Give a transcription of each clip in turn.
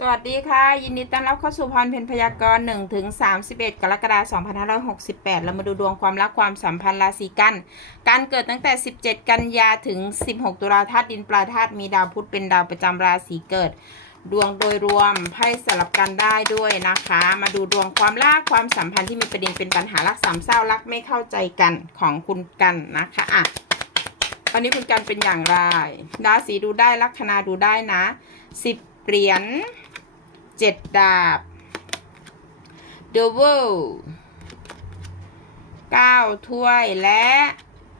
สวัสดีค่ะ ยินดีต้อนรับเข้าสู่พรเพนพยากรณ์1ถึง31 กรกฎาคม2568 เรามาดูดวงความรักความสัมพันธ์ราศีกัน การเกิดตั้งแต่ 17 กันยาถึง 16 ตุลาธาตุดินปลาธาตุมีดาวพุธเป็นดาวประจำราศีเกิด ดวงโดยรวมไพ่สลับกันได้ด้วยนะคะ มาดูดวงความรักความสัมพันธ์ที่มีประเด็นเป็นปัญหารักสามเศร้ารักไม่เข้าใจกันของคุณกันนะคะอะวันนี้คุณกันเป็นอย่างไรราศีดูได้ลัคนาดูได้นะสิบเหรียญ เจ็ดดาบ The World เก้าถ้วยและ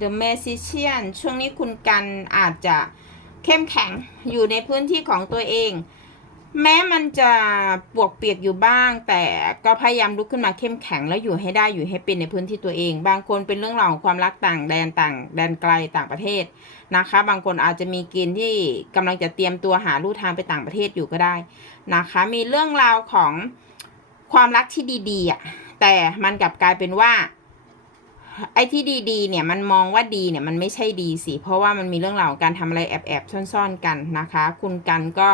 The Magician ช่วงนี้คุณกันอาจจะเข้มแข็งอยู่ในพื้นที่ของตัวเอง แม้มันจะปวกเปียกอยู่บ้าง แต่ก็พยายามลุกขึ้นมาเข้มแข็งแล้วอยู่ให้ได้อยู่ให้เป็นในพื้นที่ตัวเอง บางคนเป็นเรื่องราวของความรักต่างแดนต่างแดนไกลต่างประเทศนะคะ บางคนอาจจะมีเกณฑ์ที่กำลังจะเตรียมตัวหาลู่ทางไปต่างประเทศอยู่ก็ได้นะคะ มีเรื่องราวของความรักที่ดีๆอะแต่มันกลับกลายเป็นว่า ไอ้ที่ดีๆ เนี่ยมันมองว่าดีเนี่ยมันไม่ใช่ดีสิเพราะว่ามันมีเรื่องราวของการทำอะไรแอบๆซ่อนๆกันนะคะ คุณกันก็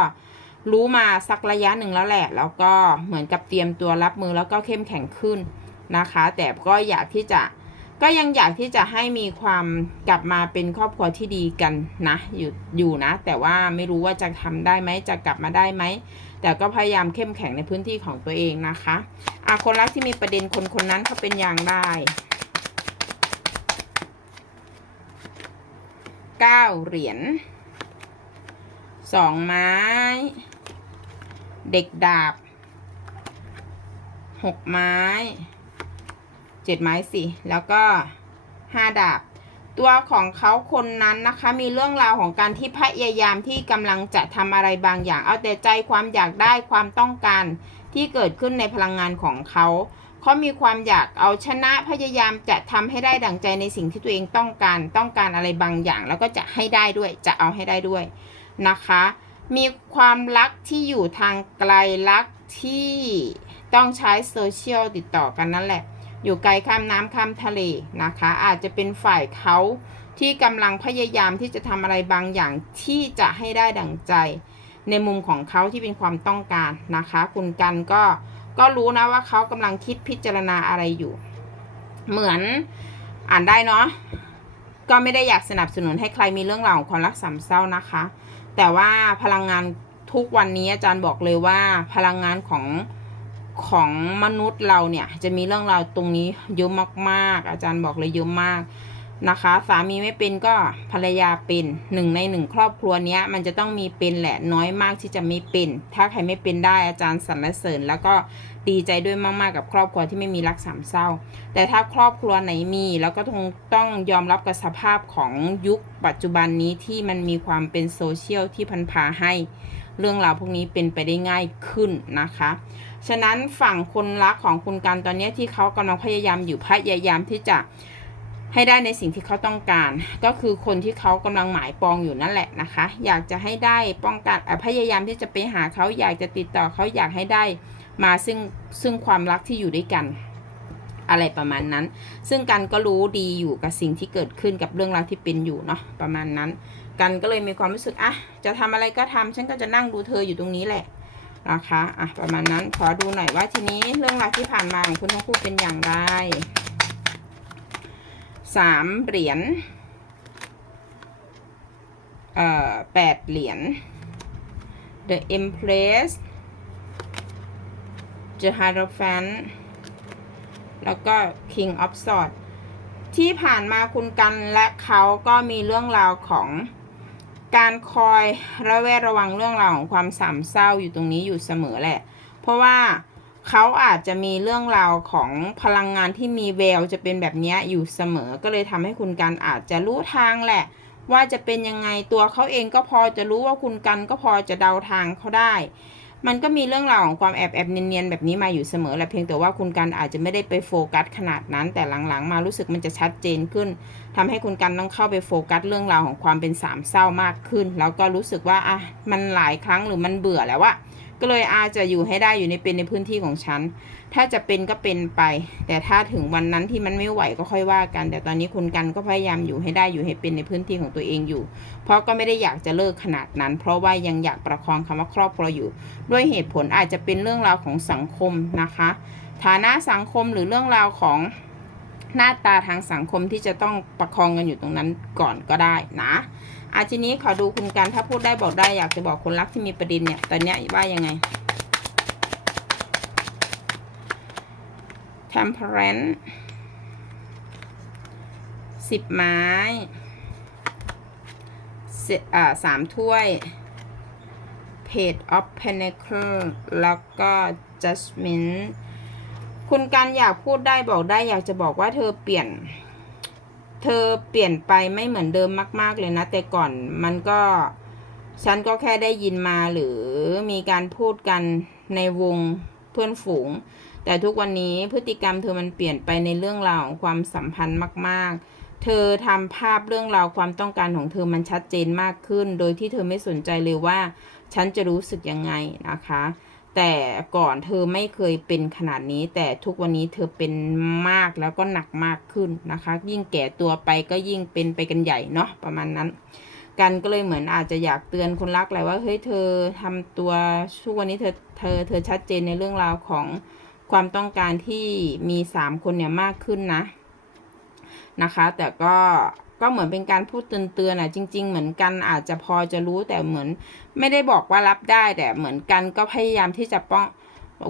รู้มาสักระยะหนึ่งแล้วแหละ แล้วก็เหมือนกับเตรียมตัวรับมือแล้วก็เข้มแข็งขึ้นนะคะ แต่ก็อยากที่จะก็ยังอยากที่จะให้มีความกลับมาเป็นครอบครัวที่ดีกันนะอยู่อยู่นะ แต่ว่าไม่รู้ว่าจะทำได้ไหมจะกลับมาได้ไหมแต่ก็พยายามเข้มแข็งในพื้นที่ของตัวเองนะคะอะคนรักที่มีประเด็นคนคนนั้นเขาเป็นอย่างไรเก้าเหรียญสองไม้ เด็กดาบหกไม้เจ็ดไม้สิแล้วก็ห้าดาบ ตัวของเขาคนนั้นนะคะ มีเรื่องราวของการที่พยายามที่กำลังจะทำอะไรบางอย่าง เอาแต่ใจความอยากได้ความต้องการที่เกิดขึ้นในพลังงานของเขาเขามีความอยากเอาชนะพยายามจะทำให้ได้ดั่งใจในสิ่งที่ตัวเองต้องการต้องการอะไรบางอย่าง แล้วก็จะให้ได้ด้วยจะเอาให้ได้ด้วยนะคะ มีความรักที่อยู่ทางไกลรักที่ต้องใช้โซเชียลติดต่อกันนั่นแหละ อยู่ไกลข้ามน้ำข้ามทะเลนะคะ อาจจะเป็นฝ่ายเขาที่กำลังพยายามที่จะทำอะไรบางอย่างที่จะให้ได้ดั่งใจ ในมุมของเขาที่เป็นความต้องการนะคะ คุณกันก็ก็รู้นะว่าเขากำลังคิดพิจารณาอะไรอยู่ เหมือนอ่านได้เนาะก็ไม่ได้อยากสนับสนุนให้ใครมีเรื่องราวของความรักสามเศร้านะคะ แต่ว่าพลังงานทุกวันนี้อาจารย์บอกเลยว่าพลังงานของของมนุษย์เราเนี่ยจะมีเรื่องราวตรงนี้เยอะมากๆ อาจารย์บอกเลยเยอะมาก นะคะ สามีไม่เป็นก็ภรรยาเป็นหนึ่งในหนึ่งครอบครัวเนี้ยมันจะต้องมีเป็นแหละน้อยมากที่จะไม่เป็น ถ้าใครไม่เป็นได้อาจารย์สรรเสริญ แล้วก็ดีใจด้วยมากๆกับครอบครัวที่ไม่มีรักสามเศร้า แต่ถ้าครอบครัวไหนมีแล้วก็ต้องต้องยอมรับกับสภาพของยุคปัจจุบันนี้ที่มันมีความเป็นโซเชียลที่พันพาให้เรื่องราวพวกนี้เป็นไปได้ง่ายขึ้นนะคะ ฉะนั้นฝั่งคนรักของคุณการตอนนี้ที่เขากำลังพยายามอยู่พยายามที่จะ ให้ได้ในสิ่งที่เขาต้องการ ก็คือคนที่เขากำลังหมายปองอยู่นั่นแหละนะคะ อยากจะให้ได้ป้องกันพยายามที่จะไปหาเขาอยากจะติดต่อเขาอยากให้ได้มาซึ่งซึ่งความรักที่อยู่ด้วยกันอะไรประมาณนั้น ซึ่งกันก็รู้ดีอยู่กับสิ่งที่เกิดขึ้นกับเรื่องราวที่เป็นอยู่เนาะประมาณนั้น กันก็เลยมีความรู้สึกอะจะทำอะไรก็ทำฉันก็จะนั่งดูเธออยู่ตรงนี้แหละนะคะอะประมาณนั้นขอดูหน่อยว่าทีนี้เรื่องราวที่ผ่านมาของคุณทั้งคู่เป็นอย่างไร สามเหรียญเอ่อแปดเหรียญ The Empress The Hierophant แล้วก็ King of Swords ที่ผ่านมาคุณกันและเขาก็มีเรื่องราวของการคอยระแวดระวังเรื่องราวของความสามเศร้าอยู่ตรงนี้อยู่เสมอแหละ เพราะว่า เขาอาจจะมีเรื่องราวของพลังงานที่มีแววจะเป็นแบบนี้อยู่เสมอ ก็เลยทำให้คุณกันอาจจะรู้ทางแหละ ว่าจะเป็นยังไงตัวเขาเองก็พอจะรู้ว่าคุณกันก็พอจะเดาทางเขาได้ มันก็มีเรื่องราวของความแอบแอบเนียนๆแบบนี้มาอยู่เสมอแหละเพียงแต่ว่าคุณกันอาจจะไม่ได้ไปโฟกัสขนาดนั้น แต่หลังๆ มารู้สึกมันจะชัดเจนขึ้นทำให้คุณกันต้องเข้าไปโฟกัสเรื่องราวของความเป็นสามเศร้ามากขึ้น แล้วก็รู้สึกว่าอะมันหลายครั้งหรือมันเบื่อแล้วว่า ก็เลยอาจะอยู่ให้ได้อยู่ในเป็นในพื้นที่ของฉัน ถ้าจะเป็นก็เป็นไป แต่ถ้าถึงวันนั้นที่มันไม่ไหวก็ค่อยว่ากัน แต่ตอนนี้คุณกันก็พยายามอยู่ให้ได้อยู่ให้เป็นในพื้นที่ของตัวเองอยู่ เพราะก็ไม่ได้อยากจะเลิกขนาดนั้น เพราะว่ายังอยากประคองคำว่าครอบครัวอยู่ ด้วยเหตุผลอาจจะเป็นเรื่องราวของสังคมนะคะ ฐานะสังคมหรือเรื่องราวของหน้าตาทางสังคมที่จะต้องประคองกันอยู่ตรงนั้นก่อนก็ได้นะ อาทีนี้ขอดูคุณกันถ้าพูดได้บอกได้อยากจะบอกคนรักที่มีประเด็นเนี่ย ตอนเนี้ยว่ายังไง temperance สิบไม้สอ่าสามถ้วย page of pentacle แล้วก็ judgment คุณกันอยากพูดได้บอกได้อยากจะบอกว่าเธอเปลี่ยน เธอเปลี่ยนไปไม่เหมือนเดิมมาก ๆ เลยนะ แต่ก่อนมันก็ ฉันก็แค่ได้ยินมาหรือมีการพูดกันในวงเพื่อนฝูง แต่ทุกวันนี้พฤติกรรมเธอมันเปลี่ยนไปในเรื่องราวของความสัมพันธ์มาก ๆเธอทำภาพเรื่องราวความต้องการของเธอมันชัดเจนมากขึ้น โดยที่เธอไม่สนใจเลยว่า ฉันจะรู้สึกยังไงนะคะ แต่ก่อนเธอไม่เคยเป็นขนาดนี้ แต่ทุกวันนี้เธอเป็นมากแล้วก็หนักมากขึ้นนะคะ ยิ่งแก่ตัวไปก็ยิ่งเป็นไปกันใหญ่เนาะประมาณนั้น กันก็เลยเหมือนอาจจะอยากเตือนคนรักแหละว่าเฮ้ยเธอทำตัวช่วงวันนี้เธอเธอเธอชัดเจนในเรื่องราวของความต้องการที่มีสามคนเนี่ยมากขึ้นนะนะคะ แต่ก็ ก็เหมือนเป็นการพูดเตือนๆอะจริง ๆ เหมือนกันอาจจะพอจะรู้แต่เหมือน ไม่ได้บอกว่ารับได้แต่เหมือนกันก็พยายามที่จะป้อง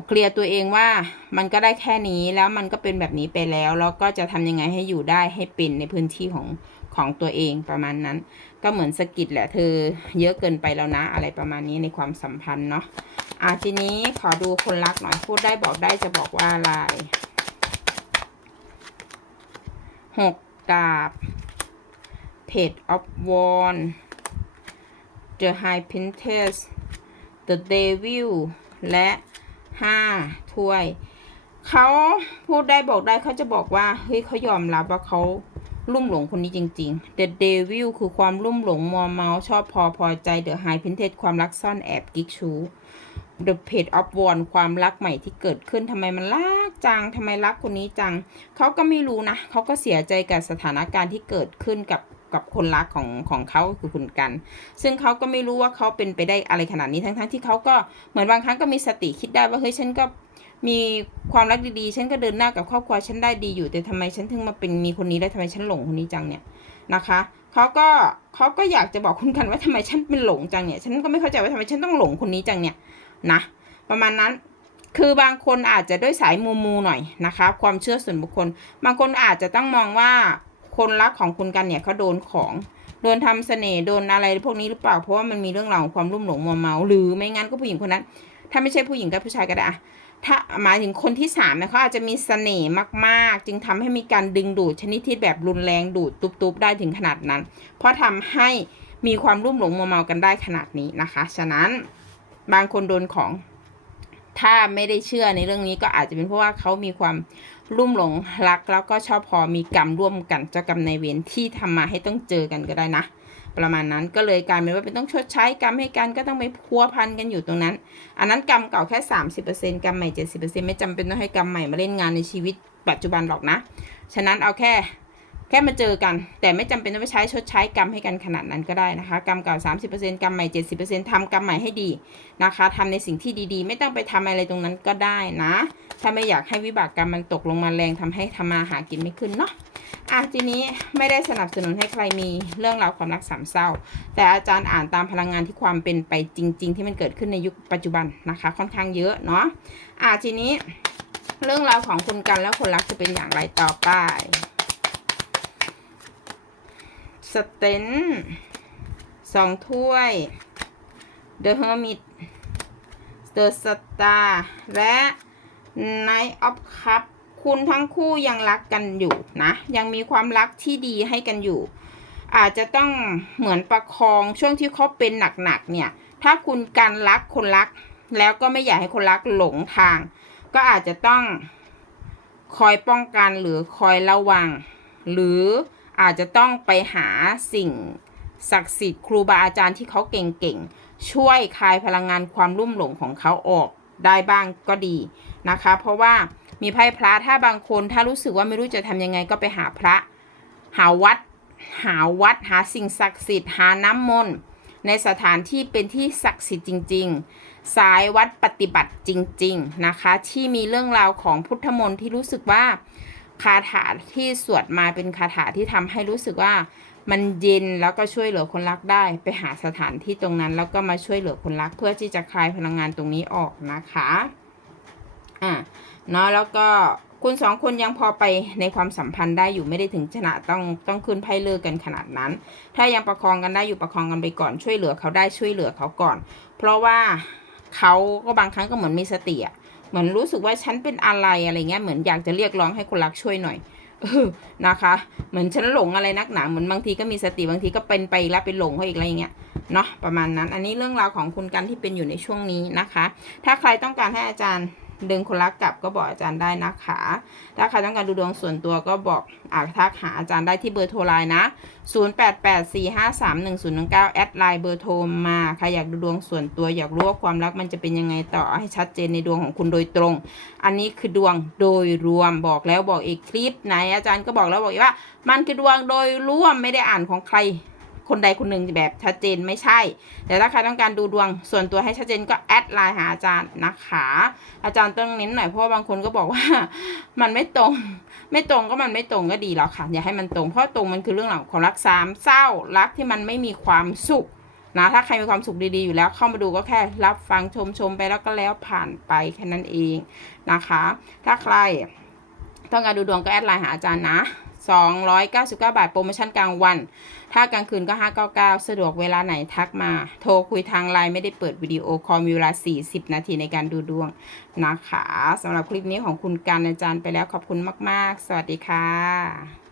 เคลียร์ตัวเองว่ามันก็ได้แค่นี้แล้วมันก็เป็นแบบนี้ไปแล้ว แล้วก็จะทำยังไงให้อยู่ได้ให้เป็นในพื้นที่ของของตัวเองประมาณนั้น ก็เหมือนสกิดแหละเธอเยอะเกินไปแล้วนะ อะไรประมาณนี้ในความสัมพันธ์เนาะอะทีนี้ขอดูคนรักหน่อยพูดได้บอกได้จะบอกว่าอะไรหกดาบ Page of Wands The High Princess The Devil และห้าถ้วย เขาพูดได้บอกได้เขาจะบอกว่า เฮ้ยเขายอมรับว่าเขาลุ่มหลงคนนี้จริงๆ The Devil คือความลุ่มหลงมัวเมาชอบพอพอใจ The High Princess ความรักซ่อนแอบกิ๊กชู The Page of Wands ความรักใหม่ที่เกิดขึ้นทำไมมันรักจังทำไมรักคนนี้จัง เขาก็ไม่รู้นะ เขาก็เสียใจกับสถานการณ์ที่เกิดขึ้นกับ กับคนรักของของเขาคือคุณกัน ซึ่งเขาก็ไม่รู้ว่าเขาเป็นไปได้อะไรขนาดนี้ทั้งๆทที่เขาก็เหมือนบางครั้งก็มีสติคิดได้ว่าเฮ้ยฉันก็มีความรักดีๆ ฉันก็เดินหน้ากับครอบครัวฉันได้ดีอยู่ แต่ทำไมฉันถึงมาเป็นมีคนนี้ได้ทำไมฉันหลงคนนี้จังเนี่ยนะคะเขาก็เขาก็อยากจะบอกคุณกันว่าทำไมฉันเป็นหลงจังเนี่ย ฉันก็ไม่เข้าใจว่าทำไมฉันต้องหลงคนนี้จังเนี่ยนะประมาณนั้นคือบางคนอาจจะด้วยสายมูมูหน่อยนะคะ ความเชื่อส่วนบุคคล บางคนอาจจะต้องมองว่า คนรักของคุณกันเนี่ยเขาโดนของ โดนทำเสน่ห์โดนอะไรพวกนี้หรือเปล่า เพราะว่ามันมีเรื่องราวของความรุ่มหลงมัวเมา หรือไม่งั้นก็ผู้หญิงคนนั้น ถ้าไม่ใช่ผู้หญิงก็ผู้ชายก็ได้อะถ้าหมายถึงคนที่สามเนี่ยเขาอาจจะมีเสน่ห์มาก ๆ จึงทำให้มีการดึงดูดชนิดที่แบบรุนแรงดูดตุบๆได้ถึงขนาดนั้น เพราะทำให้มีความรุ่มหลงมัวเมากันได้ขนาดนี้นะคะ ฉะนั้นบางคนโดนของถ้าไม่ได้เชื่อในเรื่องนี้ก็อาจจะเป็นเพราะว่าเขามีความ รุ่มหลงรักแล้วก็ชอบพอมีกรรมร่วมกันเจ้ากรรมในเวรที่ทำมาให้ต้องเจอกันก็ได้นะ ประมาณนั้นก็เลยกลายเป็นว่าเป็นต้องชดใช้กรรมให้กันก็ต้องไปพัวพันกันอยู่ตรงนั้น อันนั้นกรรมเก่าแค่สามสิบเปอร์เซ็นกรรมใหม่เจ็ดสิบเปอร์เซ็นไม่จำเป็นต้องให้กรรมใหม่มาเล่นงานในชีวิตปัจจุบันหรอกนะ ฉะนั้นเอาแค่ แค่มาเจอกัน แต่ไม่จำเป็นต้องไปใช้ชดใช้กรรมให้กันขนาดนั้นก็ได้นะคะ กรรมเก่า 30%กรรมใหม่ 70%ทำกรรมใหม่ให้ดีนะคะทำในสิ่งที่ดีๆ ไม่ต้องไปทำอะไรตรงนั้นก็ได้นะ ถ้าไม่อยากให้วิบากกรรมมันตกลงมาแรงทำให้ทำมาหากินไม่ขึ้นเนาะอะทีนี้ไม่ได้สนับสนุนให้ใครมีเรื่องราวความรักสามเศร้า แต่อาจารย์อ่านตามพลังงานที่ความเป็นไปจริง ๆ ที่มันเกิดขึ้นในยุคปัจจุบันนะคะ ค่อนข้างเยอะเนาะอะทีนี้เรื่องราวของคุณกันและคนรักจะเป็นอย่างไรต่อไป สเตนสองถ้วย The Hermit The Star และ Knight of Cup คุณทั้งคู่ยังรักกันอยู่นะ ยังมีความรักที่ดีให้กันอยู่ อาจจะต้องเหมือนประคองช่วงที่เขาเป็นหนักๆเนี่ย ถ้าคุณกันรักคนรัก แล้วก็ไม่อยากให้คนรักหลงทาง ก็อาจจะต้องคอยป้องกันหรือคอยระวัง หรือ อาจจะต้องไปหาสิ่งศักดิ์สิทธิ์ครูบาอาจารย์ที่เขาเก่งๆ ช่วยคลายพลังงานความรุ่มหลงของเขาออกได้บ้างก็ดีนะคะ เพราะว่ามีไพ่พระถ้าบางคนถ้ารู้สึกว่าไม่รู้จะทำยังไงก็ไปหาพระ หาวัด หาวัดหาสิ่งศักดิ์สิทธิ์หาน้ำมนต์ในสถานที่เป็นที่ศักดิ์สิทธิ์จริง ๆ สายวัดปฏิบัติจริง ๆ นะคะ ที่มีเรื่องราวของพุทธมนต์ที่รู้สึกว่า คาถาที่สวดมาเป็นคาถาที่ทำให้รู้สึกว่ามันเย็นแล้วก็ช่วยเหลือคนรักได้ ไปหาสถานที่ตรงนั้น แล้วก็มาช่วยเหลือคนรักเพื่อที่จะคลายพลังงานตรงนี้ออกนะคะอะเนาะแล้วก็คุณสองคนยังพอไปในความสัมพันธ์ได้อยู่ไม่ได้ถึงขนาดต้องต้องคืนไพ่เลิกกันขนาดนั้น ถ้ายังประคองกันได้อยู่ประคองกันไปก่อนช่วยเหลือเขาได้ช่วยเหลือเขาก่อน เพราะว่าเขาก็บางครั้งก็เหมือนมีสติอะ เหมือนรู้สึกว่าฉันเป็นอะไรอะไรเงี้ยเหมือนอยากจะเรียกร้องให้คนรักช่วยหน่อยออนะคะ เหมือนฉันหลงอะไรนักหนาเหมือนบางทีก็มีสติบางทีก็เป็นไปแล้วเป็นหลงเขาอีกอะไรเงี้ยเนาะประมาณนั้น อันนี้เรื่องราวของคุณกันที่เป็นอยู่ในช่วงนี้นะคะ ถ้าใครต้องการให้อาจารย์ ดึงคนรักกลับก็บอกอาจารย์ได้นะคะ ถ้าใครต้องการดูดวงส่วนตัวก็บอกอาทักหาอาจารย์ได้ที่เบอร์โทรไลน์นะ 0884531019 แอดไลน์เบอร์โทรมาใครอยากดูดวงส่วนตัวอยากรู้ว่าความรักมันจะเป็นยังไงต่อให้ชัดเจนในดวงของคุณโดยตรง อันนี้คือดวงโดยรวมบอกแล้วบอกอีกคลิปไหนอาจารย์ก็บอกแล้วบอกอีกว่า มันคือดวงโดยรวมไม่ได้อ่านของใคร คนใดคนหนึ่งแบบชัดเจนไม่ใช่ แต่ถ้าใครต้องการดูดวงส่วนตัวให้ชัดเจนก็แอดไลน์หาอาจารย์นะคะ อาจารย์ต้องเน้นหน่อยเพราะว่าบางคนก็บอกว่ามันไม่ตรง ไม่ตรงก็มันไม่ตรงก็ดีแล้วค่ะ อย่าให้มันตรงเพราะตรงมันคือเรื่องหลังของรักสามเศร้ารักที่มันไม่มีความสุขนะถ้าใครมีความสุขดีๆอยู่แล้วเข้ามาดูก็แค่รับฟังชมชมไปแล้วก็แล้วผ่านไปแค่นั้นเองนะคะ ถ้าใครต้องการดูดวงก็แอดไลน์หาอาจารย์นะ 299 บาท โปรโมชั่นกลางวัน ถ้ากลางคืนก็ 599 สะดวกเวลาไหนทักมา โทรคุยทางไลน์ไม่ได้เปิดวิดีโอคอลมีเวลา 40 นาทีในการดูดวงนะคะสำหรับคลิปนี้ของคุณการอาจารย์ไปแล้วขอบคุณมาก ๆ สวัสดีค่ะ